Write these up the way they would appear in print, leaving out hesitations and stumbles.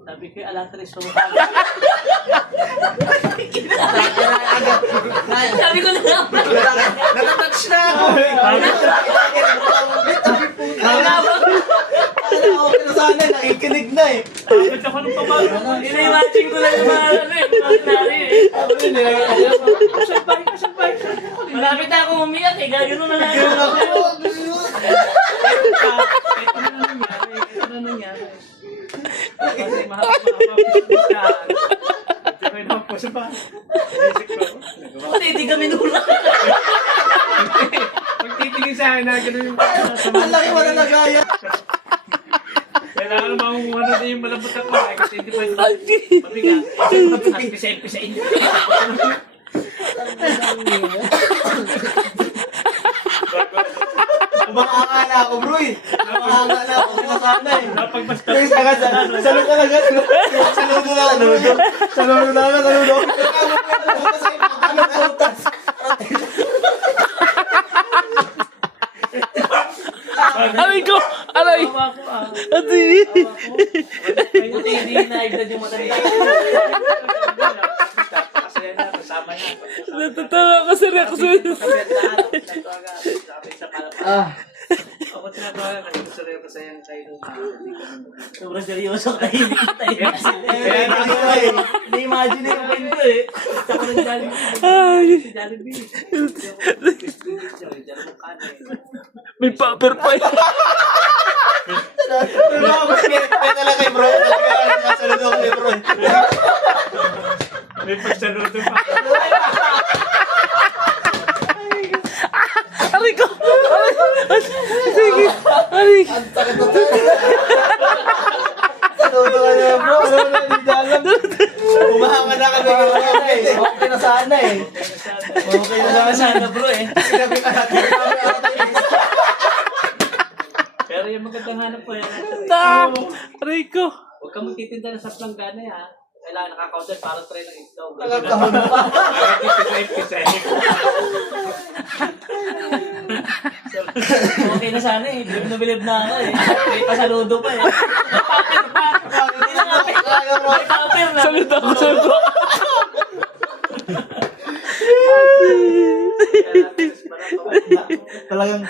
Sabi ko, alatres mo. Sabi ko na nga. Natatouch na ako. Okay na sana, nakikinig na eh. Tapos ako nung pamalo. Ina-imagine ko lang yung mga ano eh. Kasabay. Malapit na ako umiyak eh. Gagano na lang. Ito na nangyari. Kasi mahapapapis ka. Ito kayo naman po sa bahay. Kasi hindi kami nula. Pagtitingin sa akin na gano'n yung... Ang laki mo na nagaya. Kailangan makukuha na yung malambot ako kasi hindi pa mabigat. Pisa-in. Umakakala ako bro eh. Umakakala ako sinasana eh. Napagpasta Kaya saka salud talaga. Saludo na. Saludo na. Saludo. Aray ko! Aray! Ati! Buti hindi na-igdad yung matanda. Kasi yan na, kasama niya. Natatawa ko sa reaction. Ako tinatawagan kasi gusto rin kasi yan kayo. Sobrang seryoso kayo. Kaya na-imagine yung kwento eh. Ako ng Jollibee. Si Jollibee. May paper pa yun. Kaya talaga bro. Talaga saludo ako bro. May pagsaludo pa. Aray ko! Aray! Sige! Aray! Ang sakit na tayo. Saludo ka na bro. Saludo na hindi alam. Umahanga na kami. Okay na sana eh. Okay na sana bro eh. Sinabi ka natin. Pero yung magandang hanap ko yan. Aray ko! Huwag kang magtitinda na sa planggana ha. Kailangan nakaka-counter para try ng itlog. Nakakahon pa. Okay na sana eh. Bilib na ako eh. May pasaludo pa eh. Hindi na nga may paper na. Salita ko sa ko! Talagang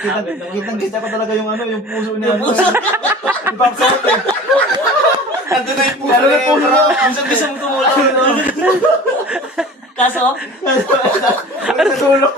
kitang-kita ko talaga yung ano, yung puso niya. Yung papsot eh. Ando na yung puso niya. Yung puso niya. Gusto mong tumulong. Kaso? Ano sa tulong?